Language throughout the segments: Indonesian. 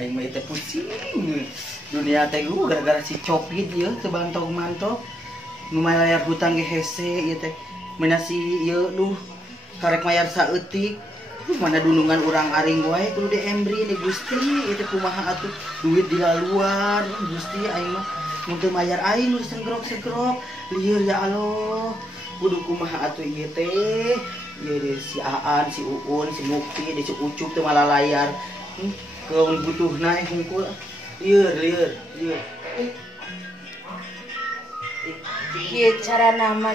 Aing mah teh pusing. Dunia teh gara-gara si Copit ieu teu mantog-mantog. Nu mayar hutang ge hese ieu teh. Mina si ieu duh karek mayar saeutik. Mana dunungan urang aring wae kudu diembri di Gusti ieu teh kumaha atuh duit dilaluan Gusti aing mah mun teu mayar aing nu segrok-segrok lieur ya Allah. Kudu kumaha atuh ieu teh. Ieu si Aan, si Uun, si Mukti, si Ucup teu malah layar. Kau butuh naik hungkul, liur. Iya cara nama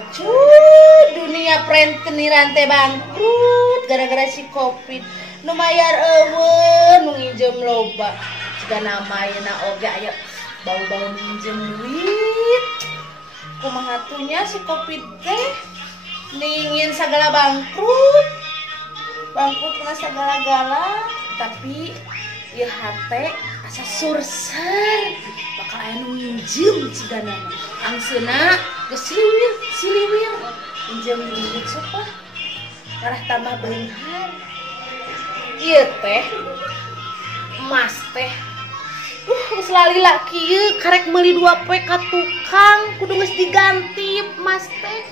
dunia prenteniran teh bangkrut gara-gara si Covid. Nu mayar eueun, nu nginjem loba. Jika nama yeuna oge aya bau-bau minjem duit. Kumaha atunya si Covid teh ningin sagala bangkrut. Bangkrut kena segala-gala, tapi ieu hate asa surser bakal aya nu nginjem cigana mah angseuna geus siliwir minjem duit supah malah tambah beunghar. Ieu teh emas teh geus lalila kieu karek meuli 2 poe ka tukang kudu geus diganti emas teh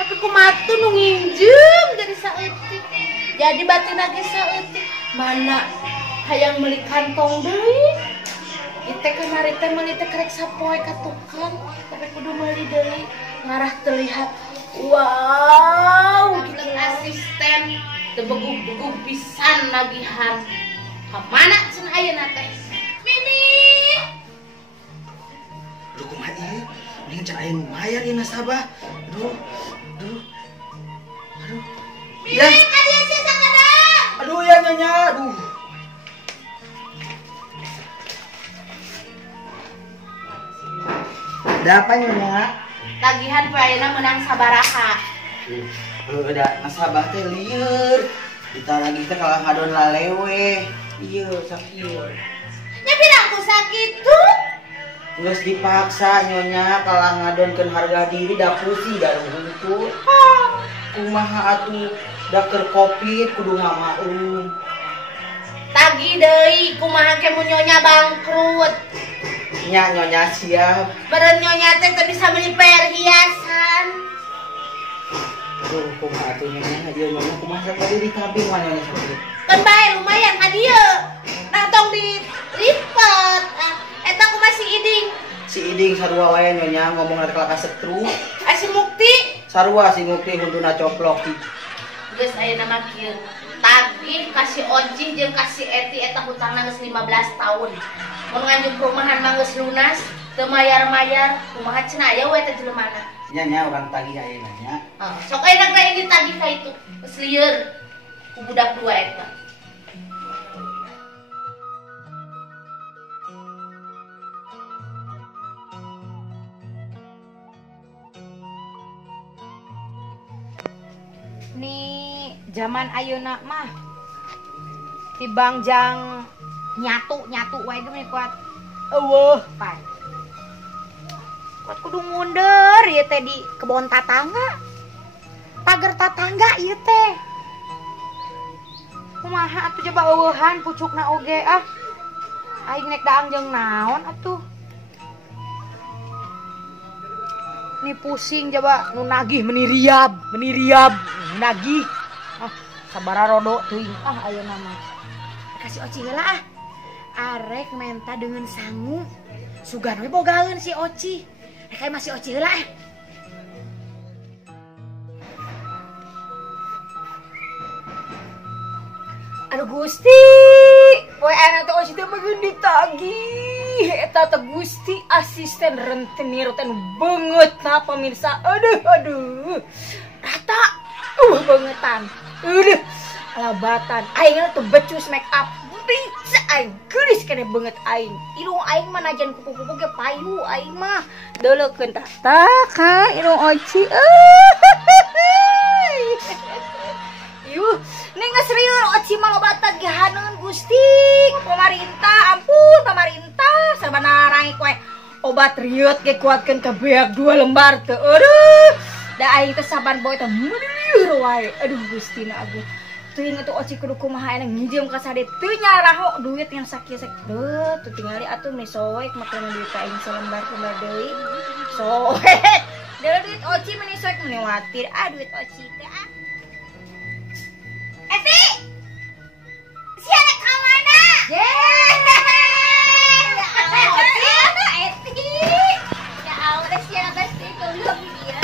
tapi kumaha tuh nu nginjem jadi saeutik jadi batina ge saeutik mana hayang meuli kantong deui. Ieu teh kamari teh meuli teh karek sapoe ka tukang, tapi kudu meuli deui ngarah terlihat wow gitu asisten teu begug-begug pisan nagihan. Ka mana cenah ayeuna teh? Mimi. Duh kumaha ieu? Mending can aya nu mayar ieu nasabah. Aduh. Mimi ka dieu sia sakadang. Aduh ya nyonya, aduh. Ada apa nyonya? Tagihan poe ayeuna menang sabaraha. Da nasabah teh lieur. Kita lagi teh kalah ngadon lalewe. Ieu sakieu. Nya pirang ku sakitu? Geus dipaksa nyonya kalah ngadonkeun harga diri da pusi da hungkul. Kumaha atuh da keur Covid kudu ngamaeum. Tagi deui kumaha ke mun nyonya bangkrut. Nya nyonya siap. Beren nyonya teh teu bisa beli perhiasan. Duh kumaha atuh nyonya ieu nyonya kumaha tadi ditabing mah nyonya sakit. Kan bae lumayan ka dieu. Nah tong dilipet. Eta kumaha si Iding? Si Iding sarua wae nyonya ngomong rek ka setru. Si Mukti? Sarua si Mukti huntuna coplok. Geus ayeuna mah kieu. Tagih kasih Oci jeung kasih Eti eta hutangna geus 15 tahun. Mun nganjuk perumahan mah geus lunas, teu mayar-mayar, kumaha cenah aya we teh jelemana. Nya urang tagih ayeuna nya. Sok ayeuna geus ditagih ka itu. Geus lieur ku budak dua eta. Nih zaman ayeuna mah tibang jang nyatu wae ge kuat eueuh pan kuat kudu mundur ieu teh di kebon tatangga pager tatangga ieu teh kumaha atuh coba eueuhan pucukna oge aing nek daang jeung naon atuh ini pusing coba nu nagih meniriab nagih sabara rodo teuing ayeuna mah kasih Oci heula arek menta dengan sangu sugan we bogaeun si Oci rek masih Oci heula Aduh Gusti poe ana teh Oci teh begeun ditagih eta teh Gusti asisten rentenir teh nu beungeutna pemirsa aduh rata bangetan alabatan aing tuh becus make up bisa aing geulis kene banget aing irung aing mah najan kupu-kupu ge payu aing mah deuleukeun tata ka irung Oci yuh ning geus rieur Oci mah loba tagihaneun Gusti pemerintah, ampun pemerintah, sabanarang kue obat riut ge kuatkeun ka beak 2 lembar teu. Aduh. Da aing teh saban boy teh melieur wae. Aduh Gustina Agung. Teuing atuh Oci kudu kumaha ena ngijem ka sade teu nyaraho duit yang sakieu-sakieu. Beuh, teu tingali atuh meni soek make duit aing salembar kumaha deui. Soek. Deui duit Oci meni soek meni watir. Duit Oci teh Eti! Siapa ka mana? Eti! Ya Allah, siapa sih goblok dia?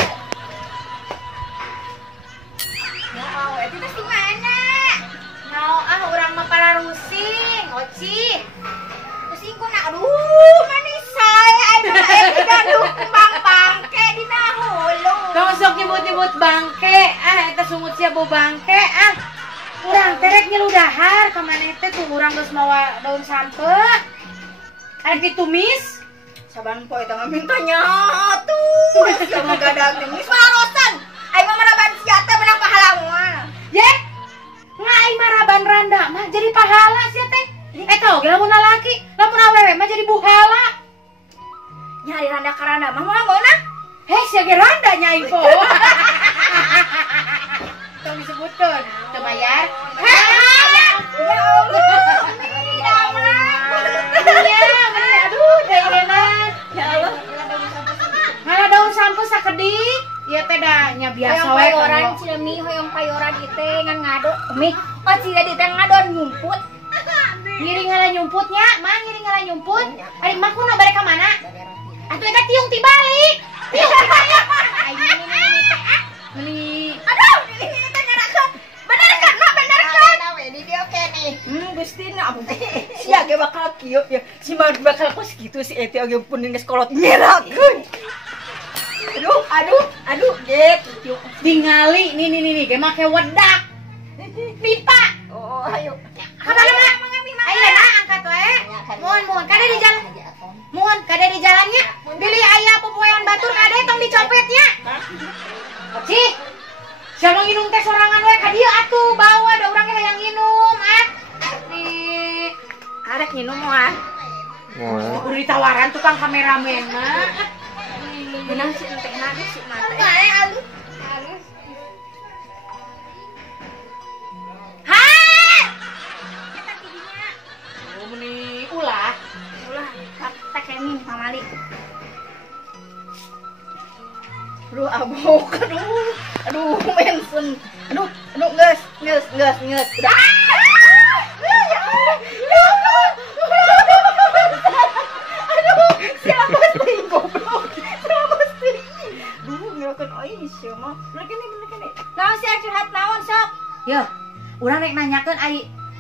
Ya Allah, Eti teh di mana? Urang mah pararusing, Oci. Pusing ku na, aduh, manis saya aya Eti gaduh kembang bangke dina hulu. Kau sok nyebut-nyebut bangke, eta sungut sia bau bangke, urang terek nyeludahar ka maneh teh tuh urang geus mawa daun sampe. Arek ditumis. Saban poe eta ngamintanya tuh. Sama gadag geus warosan. Aing mah maraban sia teh menang pahala moal. Ye. Ngai maraban randa mah jadi pahala sia teh. Eta oge lamun lalaki, lamun awewe mah jadi buhala. Nyari randa karanda mah moal meunang. Heh, sia ge randa nyai po. Tong disebutkeun, teu bayar. Ya Allah. Aduh, dairenan. Ya Allah. Ngala daun sampo sakedik. Ieu teh da nya biasa Hoyong wae payoran kalau. Cilemi, hoyong payoran ieu teh ngan ngado. Mi, Oci teh teh ngadon nyumput. Ngiring ngala nyumputnya, mah ngiring ngala nyumput. Ari mah kuno bade ka mana? Atuh eta tiung tibalik. Tiung tibalik. Ai ini teh meni. Aduh, ini teh ngarakeun. Bener kan? Mah bener kan? Di dia oke nih. Gustina ampun. Si age bakal kieu ya. Si mah bakal kos kitu si Eti age pun geus kolot nyerakeun. Aduh, get. Ningali nih ge make wedak. Pipa. Oh, ayo. Kamana mah? Ayeuna angkat we. Mun kada di jalan. Mun kada di jalannya. Beli aya popoean batur kade tong dicopetnya. Oci. Siapa nginum teh sorangan we ka dieu atuh bawa da urang hayang nginum Nih. Arek nginum moal. Udah ditawaran tukang kameramen mah. Menang si entek nage si mata. Halus. Eta tidinya. Oh meni ulah. Tak kemi pamali. Aduh, mensen. Aduh, geus. Udah. Ya Allah. Aduh, siapa sih goblok? Siapa sih? Ngirakeun aing sia mah. Bener kene. Naon sih curhat naon sok? Yo, urang rek nanyakeun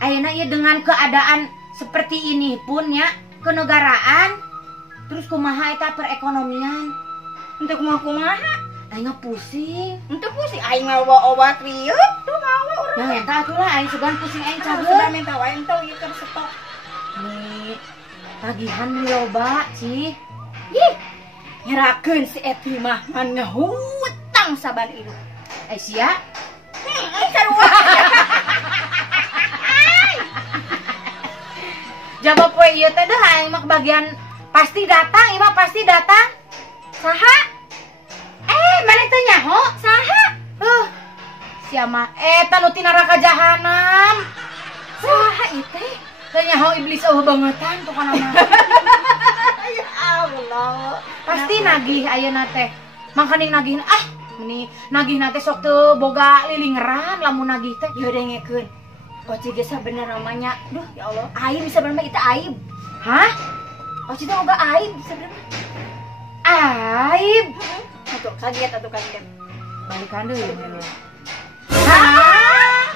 ayeuna ieu dengan keadaan seperti ini pun ya, kenegaraan terus kumaha eta perekonomian. Untuk kumaha? Aing pusing. Untuk pusing aing mah obat rieup tuh ngawa urang. Ya eta atuh lah aing sugan pusing aing Sudah cageut. minta wae entong ieu keur stok. Nih, tagihan loba, Ci. Ih, nyerakeun si Eti mah ngan ngahutang saban ieu. Sia. Sarua. Jawab poe ieu teh deh aing mah kebagian pasti datang, ieu mah pasti datang. Saha? Maneh teh nyaho? Saha? Sia mah eta nu ti neraka jahanam. Saha ieu teh? Teh nyaho iblis eueuh bangetan pokona mah. Ya Allah. Pasti nagih ayeuna teh. Mangkaning nagih meni nagihna teh sok teu boga lilingeran lamun nagih teh. Yeuh dengekeun. Oci ge sabenerna namanya. Duh, ya Allah. Aib sabenerna kita aib. Hah? Oci teh boga aib sabenerna. Aib. Atuh kaget. Balikan deui. Hah?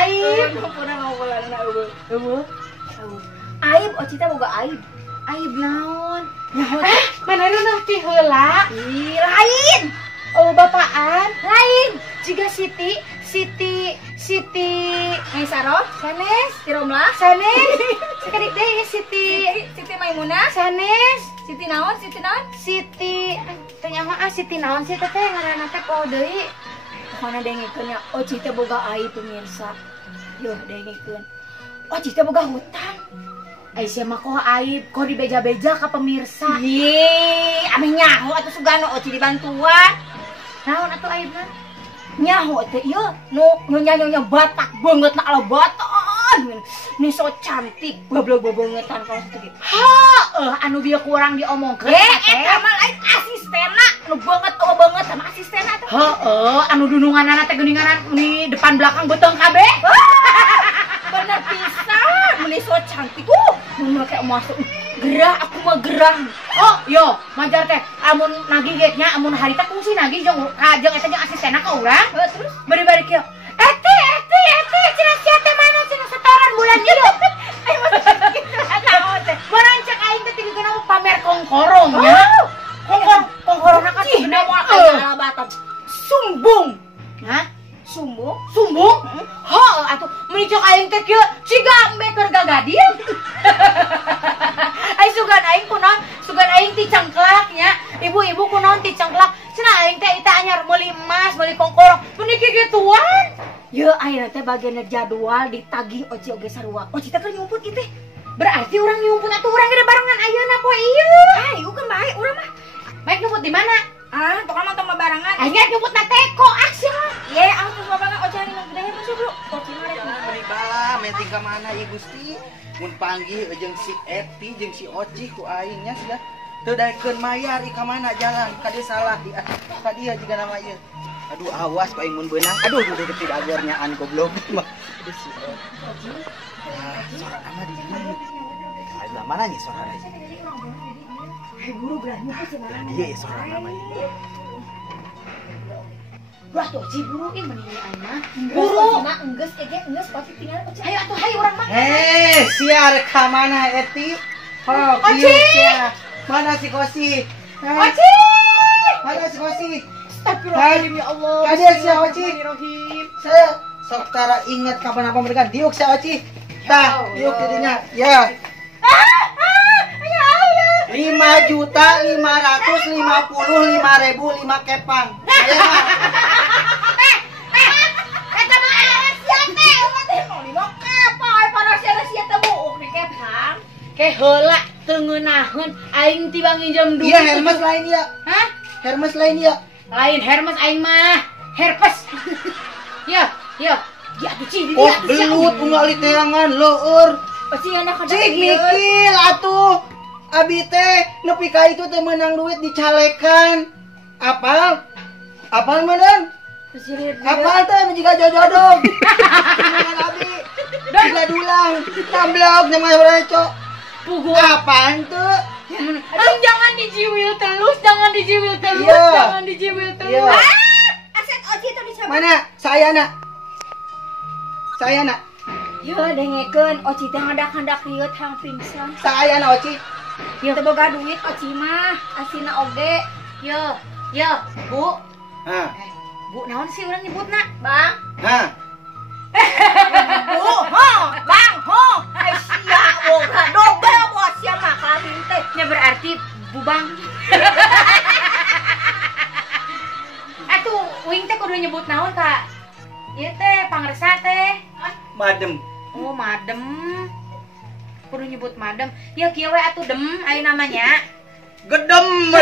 Aib. Puna ngomongna eueuh. Aib Oci teh boga aib. Aib naon? Nyaho Manehna neuti heula. Ih, lain. Oh bapaan. Lain. Jiga Siti Maisaro, sanes. Siti Romlah, Sanes. Sakadik deui Siti. Siti Maimunah, Sanes. Siti naon? Siti teh nyaho Siti naon sih teh ngaranna teh poho deui. pokoknya dengikeun nya Oci teh boga aib pemirsa. Yuh dengikeun. Oci teh boga hutang. Aisyah mah kok aib, kok dibeja-beja ka pemirsa. Ih, ameh nyaho atuh sugano Oci dibantuan. Naon atuh aibna? Nyaho teh ieu nu nyonya batak banget na ala batan. Ni so cantik, goblok bangetan kalau kitu. Anu bieu kurang diomongkeun teh. Eta mah lain asistena, nu banget banget sama asistena teh. Anu dununganana teh geuninganan di depan belakang beuteung kabeh. Bener pisan, meuli so cantik. Mun make masuk gerah aku mah gerah. Oh, yo, majar teh amun nagih ge nya amun hari teh kungsi nagih jeung kajeng eta jeung asistena ka urang. Terus bari-bari kieu. Eti, cenah sia teh mana cenah setoran bulan ieu. Ayo naon teh. Barang cek aing teh tinggal pamer kongkorong nya. Kongkorongna kan sebenarnya moal aya alabatan. Sumbung. Hah? Sumbung? Atuh meuli cek aing teh kieu ciga meter gagadil. Ai sugan aing kunaon? Sugan aing ti cangklak nya. Ibu-ibu kunaon ti cangklak? Cenah aing teh eta anyar meuli emas, meuli kongkorong. Mun gituan. Ye ayeuna teh bagian jadwal ditagih Oci oge sarua. Oci teh keur nyumput ieu teh. Berarti urang nyumput atuh urang ge barengan ayeuna poe ieu. Ayo kan bae urang mah. Baik nyumput di mana? Pokoknya mah tong barengan. Aing nyumput na teko aksi mah. Ye, tong barengan Oci ari nang gede masuk bro. Oci mah Jangan beri bala, meting ka mana ieu Gusti? Mun panggih jeung si Eti jeung si Oci ku aing nya sudah teu daekeun mayar ka mana jalan ka dieu salah di ka dieu jiga nama ieu. Aduh awas ku aing mun beunang. Aduh tidak agarnyaan goblok mah. Aduh si Oci. Suara nama di mana? Ada mana nih suara aja? buru berani apa sih mana? Iya ya suara nama ini. Wah tuh Ci buru ini mending aina. Buru. Nah enggeus enggeus pasti tinggal Oci. Ayo atuh hayu urang mah. Siar ka mana Eti? Oh, Oci. Mana si Kosi? Oci. Mana si Kosi? Astagfirullahaladzim ya Allah. Ada si Oci. Saya sok tara ingat kapan apa mereka diuk si Oci. Tah, diuk jadinya. Ya. 5.555.005 kepang. Saya mah. Eta mah aya sia teh, mau lima kepang, para sia teh buuk di kepang. Ke heula teu ngeunaheun aing tiba nginjem duit. Iya Hermes lain ya. Hah? Hermes lain ya. Lain Hermes aing mah herpes. Ya atuh Ci Oh, belut unggal teangan leueur. Pasti anak kada. Cik mikil atuh. Abi teh nepi ka itu teh menang duit dicalekan. Apal? Apal menang? Apal teh jika jodoh. Dengan abi. Jika dulang, tamblok nama reco. Pugu Apaan tuh? Jangan dijiwil terus, jangan dijiwil terus, Iya. jangan dijiwil terus. Iya. Aset Oci itu bisa. Mana? Saya nak. Ya dengekeun Oci teh ngadak-ngadak rieu hang pingsan. Saya nak Oci. Ya teu boga duit Oci mah, asina oge. Ya, Bu. Hah. Bu naon sih urang nyebutna? Bang. Hah. Bu, Bang, ai sia boga dobel bos sia mah kalamin teh. Nya berarti Bu Bang. Atuh, uing teh kudu nyebut naon ka? Ieu teh pangresa teh. Madem. Oh, madem. Kudu nyebut madem. Ya kieu we atuh dem aya namanya. Gedem.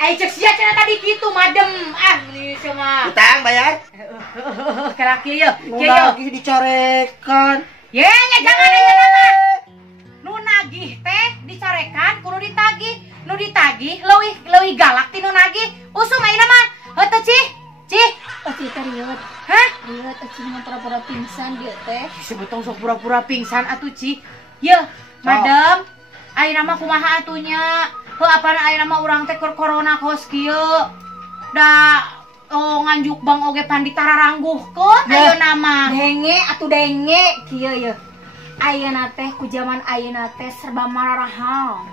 Ai cek sia cenah tadi kitu madem. Ini mah. Utang bayar. Kerak kieu Nu lagi dicorekan. Ye, nya jangan aya nama. Nu nagih teh dicorekan kudu ditagih. Nu ditagih leuwih galak ti nu nagih. Usum ayeuna mah. Heuh Ci. Oci teh riet. Hah? Riet Oci mah pura-pura pingsan dia teh. Sebetong sok pura-pura pingsan atuh Ci. Ye, madem. Ayeuna mah kumaha atunya? Heuh apana ayeuna mah urang teh keur corona kos kieu. Da nganjuk Bang oge pan ditararangguhkeun ayeuna mah. Denge kieu ye. Ayeuna teh ku zaman ayeuna teh serba mahal.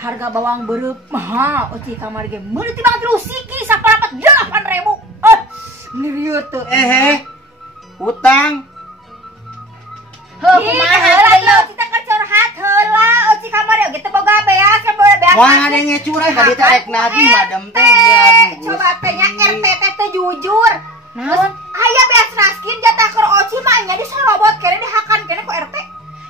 Harga bawang beureup mahal. Oci kamar ge meuli ti banget rusiki saparapat 8.000. Ngerieu teu. Utang. Heuh kumaha heula Oci teh keur curhat heula. Oci kamar ge teu boga beas, galak. Wah, ada yang curang tadi teh rek nagih madam teh. Aduh. Coba tehnya RT teh jujur. Naon? Aya beas raskin jatah keur oci mah nya disorobot kene dihakan kene ku RT.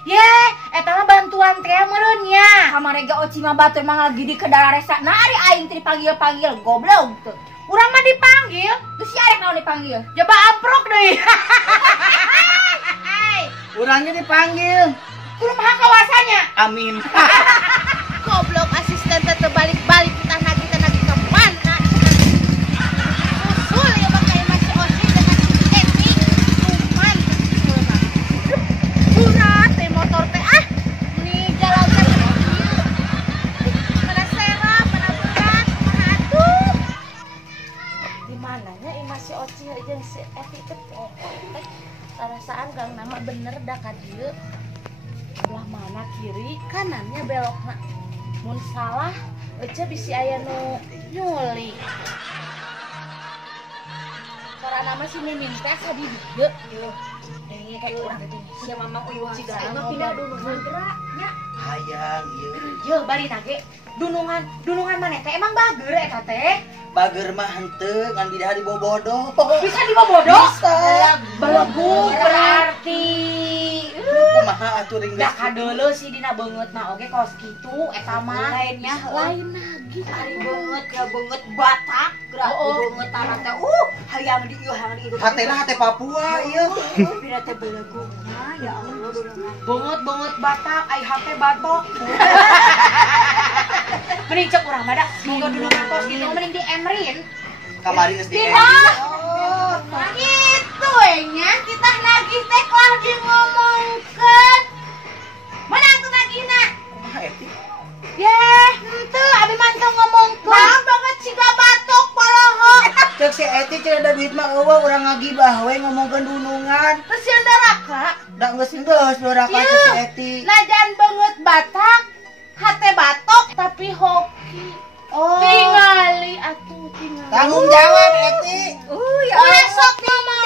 Ye, eta mah bantuan teh meureun nya. Kamarega oci mah batur mah ngagidi ke dalaresa. Nah ari aing teh dipanggil-panggil goblok teu. Urang mah dipanggil, Terus si arek naon dipanggil? coba amprok deui. Urangnya dipanggil. Kumaha kawasannya? Amin. Goblok asisten teh balik-balik kita nagih ke mana? Usul ya mah kayak masih osi dengan Eti. Kuman usul mah. Berat teh motor teh Nih jalan teh mana serap, mana berat, mana atuh. Di mananya ieu masih oci jeung si Eti teh pokok teh rasaan gang nama bener dah ka dieu. Sebelah mana kiri kanannya belokna mun salah ece bisi aya nu nyuli cara nama si mimin teh di dieu ini kayak urang teh sia mamang uyuh cigala pindah dunungan geraknya Hayang ieu. ye bari nage dunungan maneh teh emang bager eta teh Bager mah henteu ngan bidaha dibobodoh. bisa dibobodoh Bisa. belagu berarti Kumaha atuh ring dah kadeuleu si dina beungeutna oge kos kitu eta mah lainnya lain lagi Ari beungeut ya beungeut Batak, gerak beungeut tanah teh hayang di ieu hayang di ieu. Hatena hate Papua ieu. Bira teh belegungna ya Allah dunungan. Beungeut Batak ai hate batok mending cek urang mah da boga dunungan kos kitu mending di Emrin Kamari geus di. Oh, gitu nya kita nagih teh kelah di ngomongkeun mana atuh nagihna Kumaha Eti? yeh henteu abi mantong ngomongkeun naon banget siga batok poloho Cek si Eti cek ada duit mah eueuh urang ngagibah we ngomongkeun dunungan. terus yang daraka Da geus doraka Ieu. si Eti. najan beungeut Batak hate batok tapi hoki tingali atuh tingali Tanggung jawab Eti. Ya ulah sok ngomong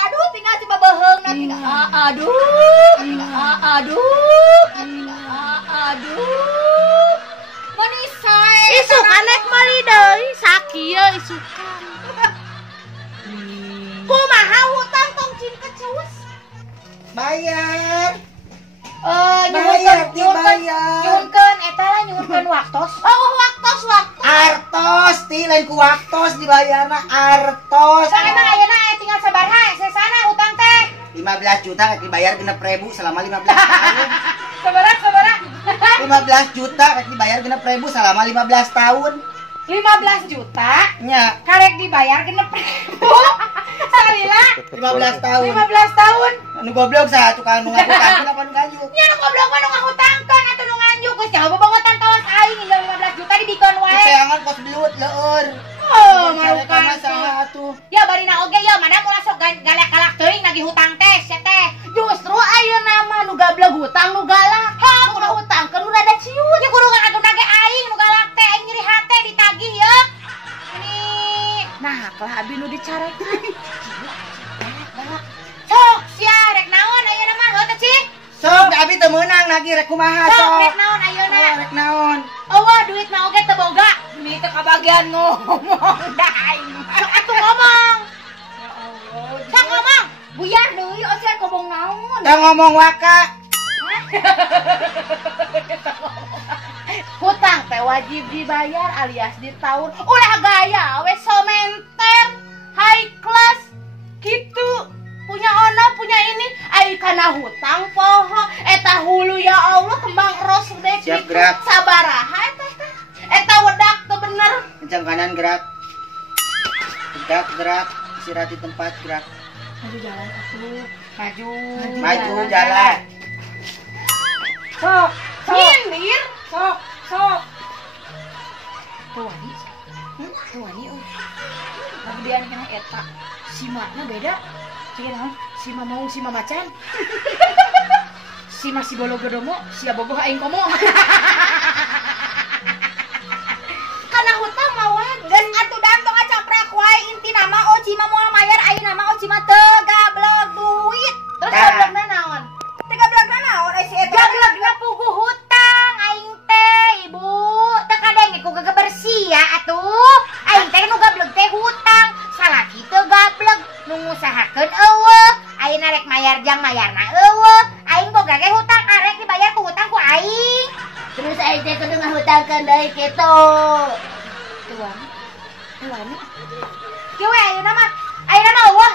aduh tinggal coba beheungna tinggal. Aduh. Manisai. isukan nek meuli deui sakieu isukan kumaha hutang tong cin keceus Bayar. nyuhunkeun dibayar. nyuhunkeun eta lah nyuhunkeun waktos waktos Artos ti lain ku waktos dibayarna artos. Sang emang ayeuna tinggal sabaraha sesana hutang teh 15 juta rek dibayar 6.000 selama 15 tahun. sabaraha 15 juta rek dibayar 6.000 selama 15 tahun. 15 juta Nya karek dibayar 6.000 salila 15 tahun. 15 tahun Anu goblok sa tukang nu ngutang kenapa nu ganjuk? nya nu goblok mah nu ngahutangkeun atuh nu nganjuk geus nyaho bobogotan kawas aing hingga 15 juta dibikeun wae Sayangan kos belut leur. oh marukan saha atuh. ya barina oge ya mana mau sok galak-galak teuing nagih hutang teh sia teh justru ayeuna mah nu gablek hutang nu galak nu ngahutangkeun nu rada ciut ya kudu ngatur nage aing nu galak teh aing nyeri hate ditagih ya ini nah kelah abi nu dicarek sok sia rek naon ayeuna mah heuh teh cik Sok abi teu meunang lagi rek kumaha sok sok. rek naon ayeuna Rek naon? eueuh duit mah oge teu boga ini teh kabagian ngomong dah aing sok atuh ngomong sok ngomong Buyar deui osian ngomong naon. Da ngomong waka. hutang teh wajib dibayar alias ditahun ulah gaya we somenter high class gitu punya ona punya ini ai kana hutang poho eta hulu ya Allah kembang ros deh Siap, gerak. sabaraha eta wedak teu bener Kencang kanan gerak. Tegak gerak. Istirahat di tempat gerak. maju jalan atuh maju Maju jalan. Sok, nyindir sok. tuh wani tuh wani kemudian kena eta simakna beda cik naon sima mau sima macan sima si bolo godomo sia bogoh aing komo kana hutang mah Geus atuh dantong acaprak wae inti nama oci mah moal mayar ayeuna mah oci mah teu gablek duit. terus Dah. gablekna naon Teu gablekna naon si eta? gablekna puguh hutang aing teh ibu ujang mayarna eueuh. Aing boga ge hutang arek dibayar ku hutang ku aing. Terus aing teh kudu ngahutangkeun deui kitu. Tuan. Tuan. Kieu we ayeuna mah eueuh